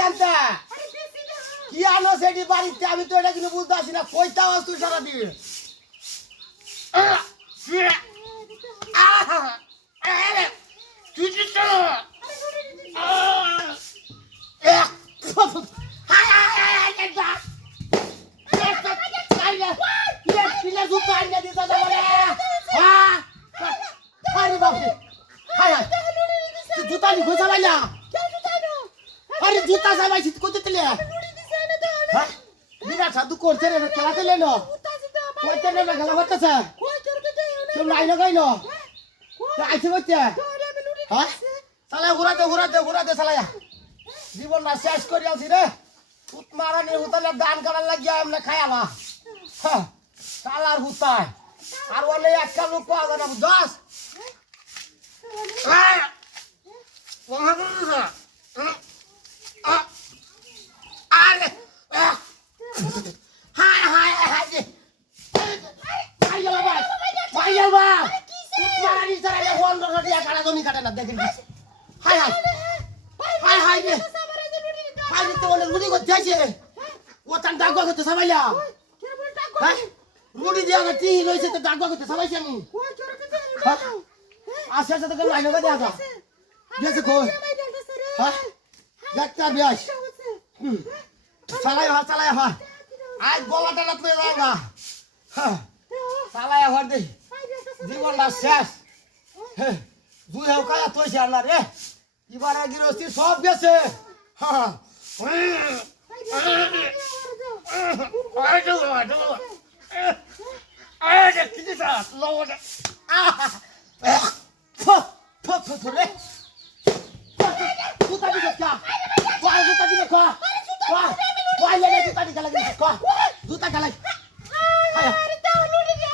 আনতা কি আনো সেটি বাড়িতে আমি তো এটা কিন্তু বুঝতে আসি না কইতা আওয়াজ তুই সারাদিন তুই দিছ জুতা নি ঘোষা বাইলা আরে জুতা যাবাই শীত করতে তেলে হ্যাঁ বিরাট সাধু করছে রে খেলা তেলে ন কইতে না খেলা হতেছে কেউ নাই না গাইলো আইছে বইতে হ্যাঁ সালা ঘুরাতে সালায়া জীবন না শেষ করে আছি রে উত মারানি হুতালে দান করার লাগিয়া এমনে খায়ালা হ্যাঁ সালার হুতায় আর ওলে একটা লোক পাওয়া যায় না বুঝছস আরে হায় হায় হায় ভাইয়া বাবা ভাইয়া বাবা মারানি সারা বন্ধ করে দিয়া কাটা জমি কাটে না দেখেন হায় হায় হায় হায় রে হায় তো ওলে রুডি করতে আছে ও তান ডাগবা করতে সবাইলা হ্যাঁ রুডি দিয়া না টি লইছে তো ডাগবা করতে সবাইছে আমি আচ্ছা আচ্ছা তো লাইন করে দেখা গেছে কই হ্যাঁ দেখতা বিয়াস চালাই হয় আজ গলাটা না তুই লাগা হ্যাঁ চালাই হয় দে জীবনটা শেষ হ্যাঁ দুই হাও কায়া তুই না রে এবারে গিরস্তি সব গেছে হ্যাঁ কি দিছ লোড রে জুতা দিছ কা জুতা দিছ কা ওই লে জুতা দিছ লাগি কা জুতা কালাই আরে তাও লুড়ি দে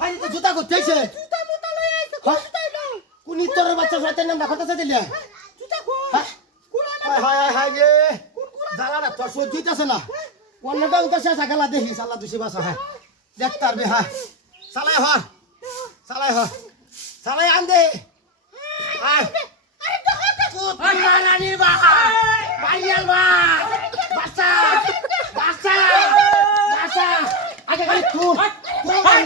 হাই তো জুতা করতেছে জুতা মোটা লই আইছে জুতা দাও কোনি তোর বাচ্চা সাথে নাম রাখতে দিলে জুতা কো হাই হাই রে জালা না তোর সহ্য হইতাছে না অন্যটা উতাছে সাকালা দেখি সালা দুসি বাসা হ্যাঁ দেখ তার বে হ্যাঁ সালাই আন দে আরে তো মারানি বা ভাইয়াল বা বাচ্চা আগে খালি তুই হায়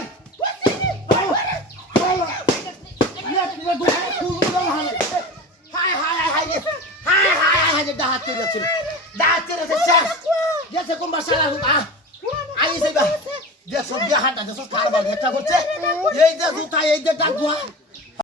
ডাহাত চলে শেষ গেছে কোন বাসালা আইছে বা দেশ সব হাঁটা দেশ কারবার একটা করছে এই যে জুতা এই যে ডাকুয়া